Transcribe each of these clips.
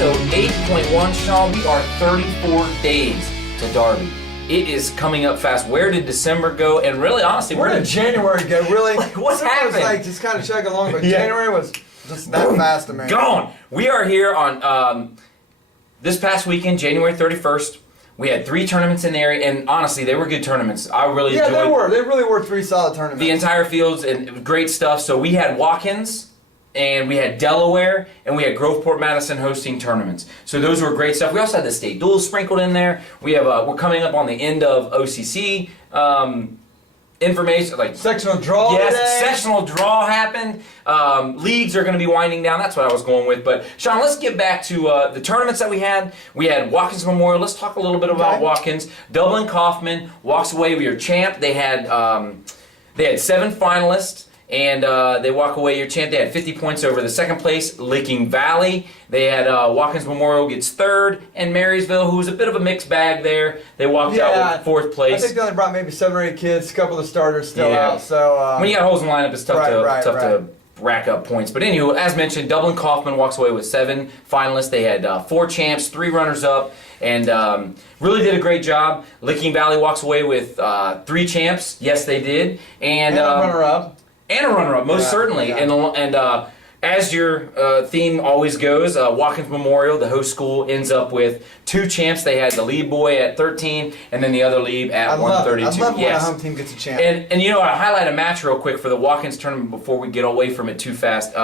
episode 8.1. Sean, we are 34 days to Derby. It is coming up fast. Where did December go? And really, honestly, where did January go? Really? What's happened? Was like just kind of chugging along, but January was just that fast to me. Gone. We are here on this past weekend, January 31st. We had 3 tournaments in the area, and honestly, they were good tournaments. I really enjoyed. Yeah, they were. They really were 3 solid tournaments. The entire fields and great stuff. So we had Watkins, and we had Delaware, and we had Groveport Madison hosting tournaments. So those were great stuff. We also had the state duels sprinkled in there. We have we're coming up on the end of OCC information, like sectional draw. Yes, today. sectional draw happened. Leagues are going to be winding down. That's what I was going with. But Sean, let's get back to the tournaments that we had. We had Watkins Memorial. Let's talk a little bit about Watkins. Dublin Kaufman walks away with your champ. They had 7 finalists. And they walk away your champ. They had 50 points over the second place, Licking Valley. They had Watkins Memorial gets 3rd, and Marysville, who was a bit of a mixed bag there, they walked out with 4th place. I think they only brought maybe 7 or 8 kids, a couple of the starters still out. So when you got holes in the lineup, it's tough to rack up points. But anyway, as mentioned, Dublin Kaufman walks away with 7 finalists. They had 4 champs, 3 runners-up, and really did a great job. Licking Valley walks away with 3 champs. Yes, they did. And a runner-up. And a runner-up, most certainly. Yeah. And as your theme always goes, Watkins Memorial, the host school, ends up with 2 champs. They had the lead boy at 13, and then the other lead at 132. I love when a home team gets a champ. And you know, I highlight a match real quick for the Watkins tournament before we get away from it too fast.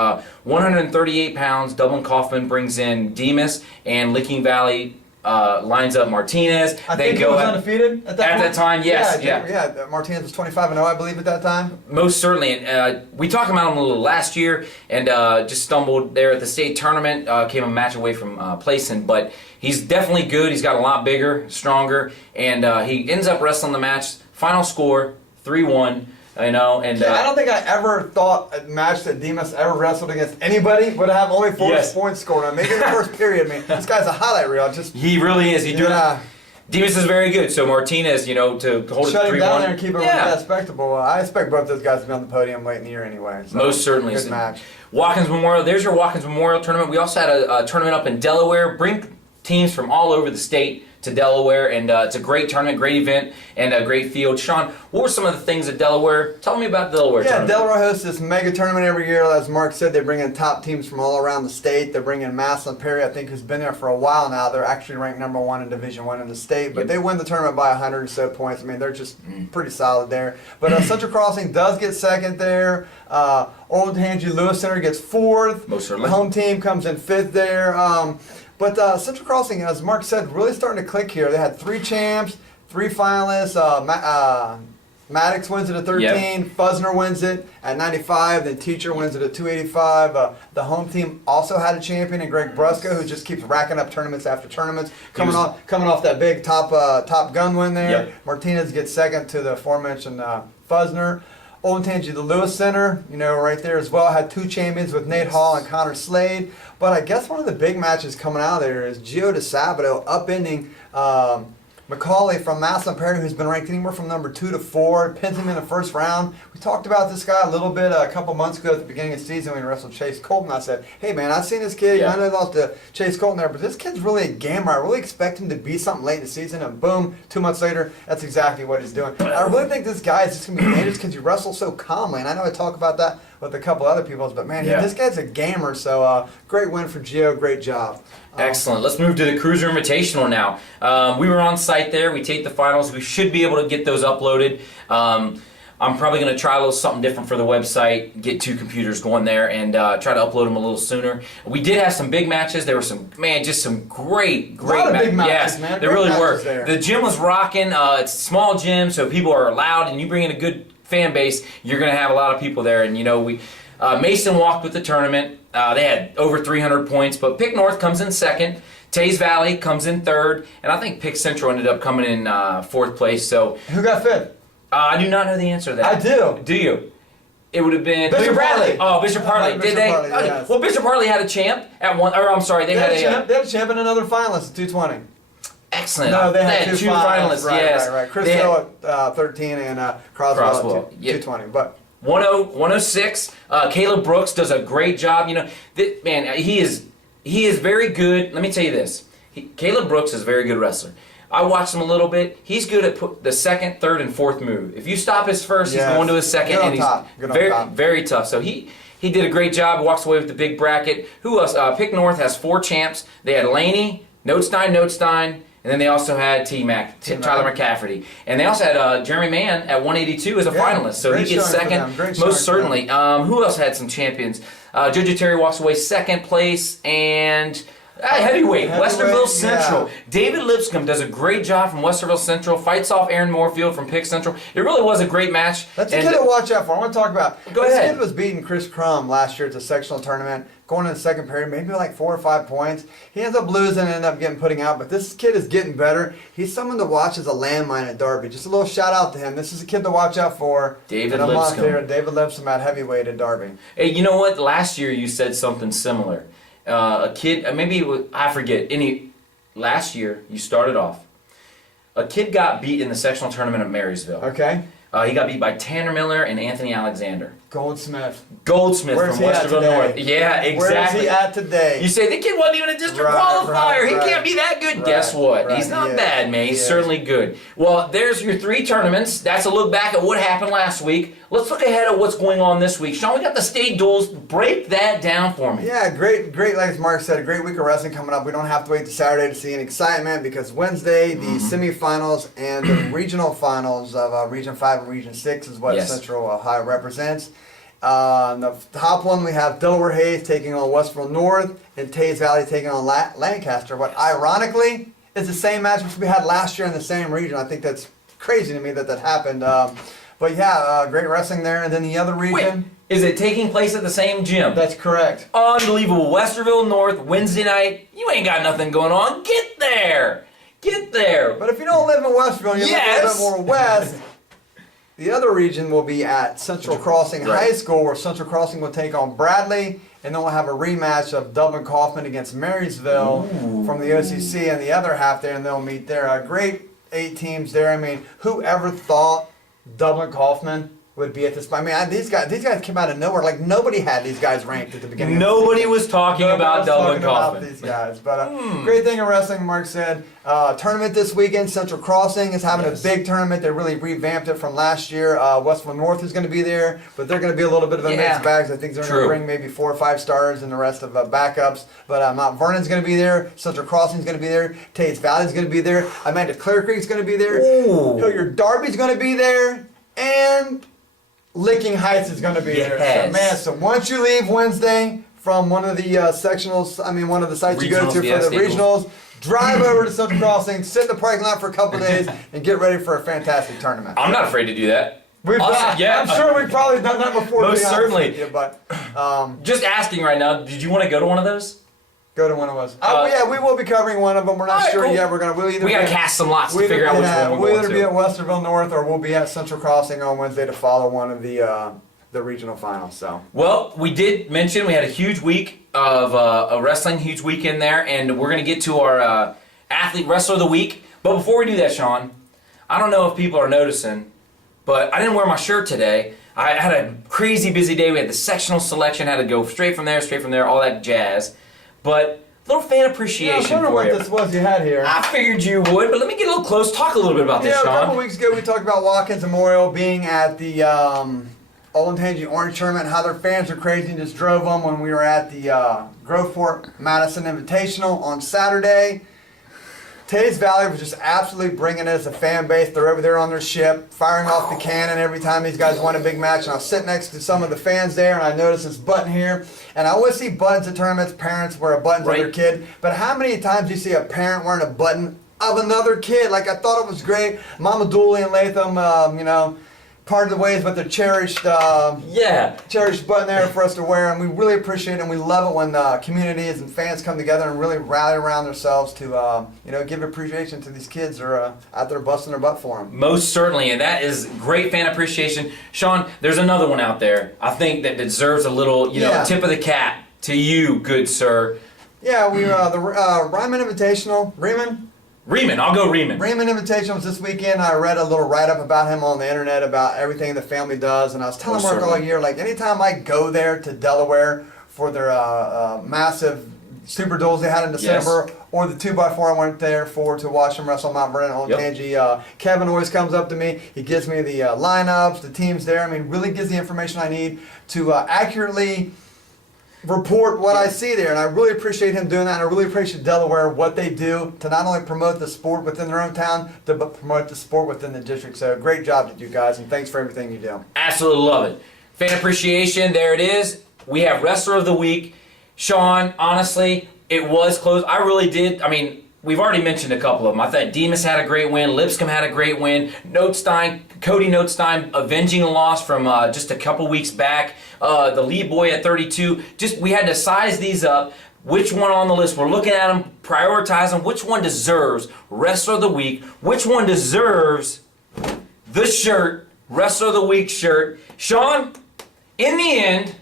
138 pounds, Dublin Kaufman brings in Demas, and Licking Valley lines up Martinez. I think he was undefeated at that time. Yes, yeah. Martinez was 25-0, I believe, at that time. Most certainly. And we talked about him a little last year, and just stumbled there at the state tournament. Came a match away from placing, but he's definitely good. He's got a lot bigger, stronger, and he ends up wrestling the match. Final score 3-1. I know, and I don't think I ever thought a match that Demas ever wrestled against anybody would have only 4 points scored on. Maybe in the first period. I mean, this guy's a highlight reel. He really is. Demas is very good. So Martinez, to hold it 3-1. Shut him down there and keep it respectable. I expect both those guys to be on the podium late in the year anyway. So most certainly. Good match. Watkins Memorial. There's your Watkins Memorial tournament. We also had a tournament up in Delaware. Bring teams from all over the state to Delaware, and it's a great tournament, great event, and a great field. Sean, what were some of the things at Delaware? Tell me about the Delaware tournament. Yeah, Delaware hosts this mega tournament every year. As Mark said, they bring in top teams from all around the state. They bring in Massillon Perry, I think, who's been there for a while now. They're actually ranked #1 in Division I in the state, but they win the tournament by 100 or so points. I mean, they're just pretty solid there. But Central Crossing does get 2nd there. Old Tangy Lewis Center gets 4th. Most certainly. The home team comes in 5th there. But Central Crossing, as Mark said, really starting to click here. They had 3 champs, 3 finalists. Maddox wins it at 13. Fusner wins it at 95. Then Teacher wins it at 285. The home team also had a champion in Greg Brusco, who just keeps racking up tournaments after tournaments. Coming off that big top gun win there. Yep. Martinez gets 2nd to the aforementioned Fusner. Old Tangy, the Lewis Center, right there as well, had 2 champions with Nate Hall and Connor Slade. But I guess one of the big matches coming out of there is Gio DeSabato upending McCauley from Massillon Perry, who's been ranked anywhere from number 2 to 4, pins him in the first round. We talked about this guy a little bit a couple months ago at the beginning of the season when he wrestled Chase Colton. I said, hey man, I've seen this kid. I know they lost to Chase Colton there, but this kid's really a gamer. I really expect him to be something late in the season, and boom, 2 months later, that's exactly what he's doing. I really think this guy is just going to be dangerous because he wrestles so calmly, and I know I talk about that with a couple other people, but man, this guy's a gamer, so great win for Gio, great job. Excellent. Let's move to the Cruiser Invitational now. We were on site there. We taped the finals. We should be able to get those uploaded. I'm probably going to try a little something different for the website, get 2 computers going there, and try to upload them a little sooner. We did have some big matches. There were some great big matches, man. There really were. The gym was rocking. It's a small gym, so people are loud, and you bring in a good fan base, you're going to have a lot of people there. And Mason walked with the tournament. They had over 300 points, but Pick North comes in 2nd. Taze Valley comes in 3rd, and I think Pick Central ended up coming in 4th place. So who got 5th? I do not know the answer to that. I do. Do you? It would have been Bishop Hartley. Oh, Bishop Hartley. Did they? Hartley, yes. Well, Bishop Hartley had a champ at one. Or I'm sorry, they had a champ and another finalist at 220. Excellent. No, they had 2 finalists. Yes. Right. Chris Hill at 13 and Croswell at 220. But 106. Caleb Brooks does a great job. Man, he is he is very good. Let me tell you this. Caleb Brooks is a very good wrestler. I watched him a little bit. He's good at the second, third, and fourth move. If you stop his first, he's going to his second, and he's very tough. So he did a great job. Walks away with the big bracket. Who else? Pick North has 4 champs. They had Laney, Notestein, and then they also had T-Mac, Tyler McCafferty. And they also had Jeremy Mann at 182 as a finalist. So he gets second, most certainly. Who else had some champions? Jojo Terry walks away second place, and heavyweight, Westerville Central. Yeah. David Lipscomb does a great job from Westerville Central, fights off Aaron Moorfield from Pick Central. It really was a great match. That's a kid to watch out for. I want to talk about. Go ahead. This kid was beating Chris Crum last year at the sectional tournament, going in the second period, maybe like 4 or 5 points. He ends up losing and ended up getting putting out, but this kid is getting better. He's someone to watch as a landmine at Darby. Just a little shout out to him. This is a kid to watch out for. David Lipscomb. David Lipscomb at heavyweight at Darby. Hey, you know what? Last year you said something similar. A kid, maybe it was, I forget. Last year you started off. A kid got beat in the sectional tournament at Marysville. Okay. He got beat by Tanner Miller and Anthony Alexander. Goldsmith Where's from Westerville North. Yeah, exactly. Where is he at today? You say the kid wasn't even a district qualifier. He can't be that good. Guess what? He's not bad, man. He's certainly good. Well, there's your 3 tournaments. That's a look back at what happened last week. Let's look ahead at what's going on this week. Sean, we got the state duels. Break that down for me. Yeah, great. Like Mark said, a great week of wrestling coming up. We don't have to wait to Saturday to see an excitement because Wednesday, the semifinals and the regional finals of Region 5 and Region 6 is what Central Ohio represents. The top one, we have Delaware Hayes taking on Westville North and Tays Valley taking on Lancaster. What ironically is the same match which we had last year in the same region. I think that's crazy to me that happened. But yeah, great wrestling there. And then the other region. Wait, is it taking place at the same gym? That's correct. Unbelievable. Westerville North, Wednesday night. You ain't got nothing going on. Get there. Get there. But if you don't live in Westville, you live a little bit more west. The other region will be at Central Crossing High School, where Central Crossing will take on Bradley, and then we'll have a rematch of Dublin Kaufman against Marysville from the OCC and the other half there, and they'll meet there. A great 8 teams there. I mean, whoever thought Dublin Kaufman would be at this point? I mean, these guys came out of nowhere. Like, nobody had these guys ranked at the beginning. Nobody was talking about Dublin Kaufman. About these guys. But great thing in wrestling, Mark said. Tournament this weekend. Central Crossing is having a big tournament. They really revamped it from last year. Westville North is going to be there, but they're going to be a little bit of a mixed bag. I think they're going to bring maybe 4 or 5 stars and the rest of backups. But Mount Vernon's going to be there. Central Crossing's going to be there. Tates Valley's going to be there. Amanda Clear Creek's going to be there. Hilliard Darby's going to be there. And Licking Heights is going to be there. So once you leave Wednesday from one of the sectionals, one of the sites you go to for the regionals, drive over to Central Crossing, sit in the parking lot for a couple of days, and get ready for a fantastic tournament. I'm not afraid to do that. I'm sure we've probably done that before. Most certainly. But just asking right now, did you want to go to one of those? Go to one of us. Yeah, we will be covering one of them. We're not sure yet. We gotta cast some lots to figure out which one we'll either be at Westerville North or we'll be at Central Crossing on Wednesday to follow one of the regional finals. So. Well, we did mention we had a huge week of a wrestling, huge weekend there, and we're gonna get to our athlete wrestler of the week. But before we do that, Sean, I don't know if people are noticing, but I didn't wear my shirt today. I had a crazy busy day. We had the sectional selection, had to go straight from there, all that jazz. But a little fan appreciation for you. I wonder what this was you had here. I figured you would, but let me get a little close. Talk a little bit about this, Sean. A couple weeks ago we talked about Watkins Memorial being at the Olentangy Orange Tournament, how their fans are crazy and just drove them when we were at the Groveport Madison Invitational on Saturday. Tays Valley was just absolutely bringing it as a fan base. They're over there on their ship, firing off the cannon every time these guys won a big match. And I was sitting next to some of the fans there, and I noticed this button here. And I always see buttons at tournaments. Parents wear a button for their kid. But how many times do you see a parent wearing a button of another kid? Like, I thought it was great. Mama Dooley and Latham, part of the ways, but they're cherished button there for us to wear, and we really appreciate it, and we love it when communities and fans come together and really rally around themselves to give appreciation to these kids who are out there busting their butt for them. Most certainly, and that is great fan appreciation. Sean, there's another one out there I think that deserves a little tip of the cap to you, good sir. Yeah, we the Ryman Invitational. Riemann, I'll go Riemann. Riemann Invitational was this weekend. I read a little write-up about him on the internet about everything the family does, and I was telling Mark all year, like, anytime I go there to Delaware for their massive super duels they had in December, or the 2x4 I went there for to watch them wrestle Mount Vernon on Tangi. Kevin always comes up to me. He gives me the lineups, the teams there. I mean, really gives the information I need to accurately report what I see there, and I really appreciate him doing that, and I really appreciate Delaware, what they do to not only promote the sport within their own town, but promote the sport within the district. So great job to you guys, and thanks for everything you do. Absolutely love it. Fan appreciation, there it is. We have Wrestler of the Week. Sean, honestly, it was close. I really did, I mean, we've already mentioned a couple of them. I thought Demas had a great win. Lipscomb had a great win. Cody Notestein avenging a loss from just a couple weeks back. The lead boy at 32. Just, we had to size these up. Which one on the list? We're looking at them, prioritize them. Which one deserves Wrestler of the Week? Which one deserves the shirt, Wrestler of the Week shirt? Sean, in the end,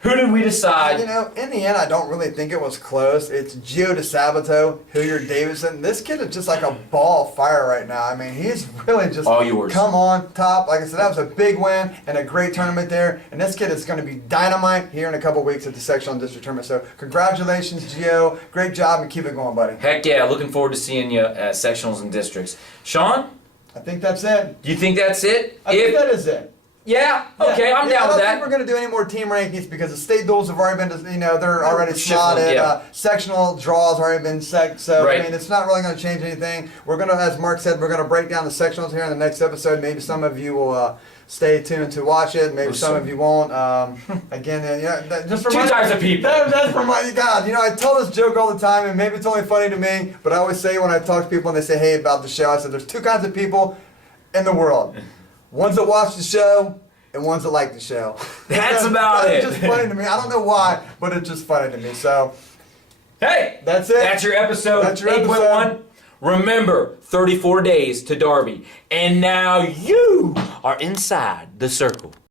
who did we decide? You know, in the end, I don't really think it was close. It's Gio DeSabato, Hilliard Davidson. This kid is just like a ball of fire right now. I mean, he's really just all yours. Come on top. Like I said, that was a big win and a great tournament there. And this kid is going to be dynamite here in a couple weeks at the sectional and district tournament. So congratulations, Gio. Great job, and keep it going, buddy. Heck yeah, looking forward to seeing you at sectionals and districts. Sean? I think that's it. Do you think that's it? I think that is it. Yeah, okay, I'm down with I don't that. think we're going to do any more team rankings because the state duels have already been, you know, they're already slotted. Sectional draws already been set. So, I mean, it's not really going to change anything. We're going to, as Mark said, we're going to break down the sectionals here in the next episode. Maybe some of you will stay tuned to watch it. Maybe some of you won't. Again, just two types of people. That's for my God. You know, I tell this joke all the time, and maybe it's only funny to me, but I always say when I talk to people and they say, hey, about the show, I said there's two kinds of people in the world. Ones that watch the show and ones that like the show. That's about it. It's just funny to me. I don't know why, but it's just funny to me. So, hey, that's it. That's your episode. That's your 8.1. Remember, 34 days to Derby. And now you are inside the circle.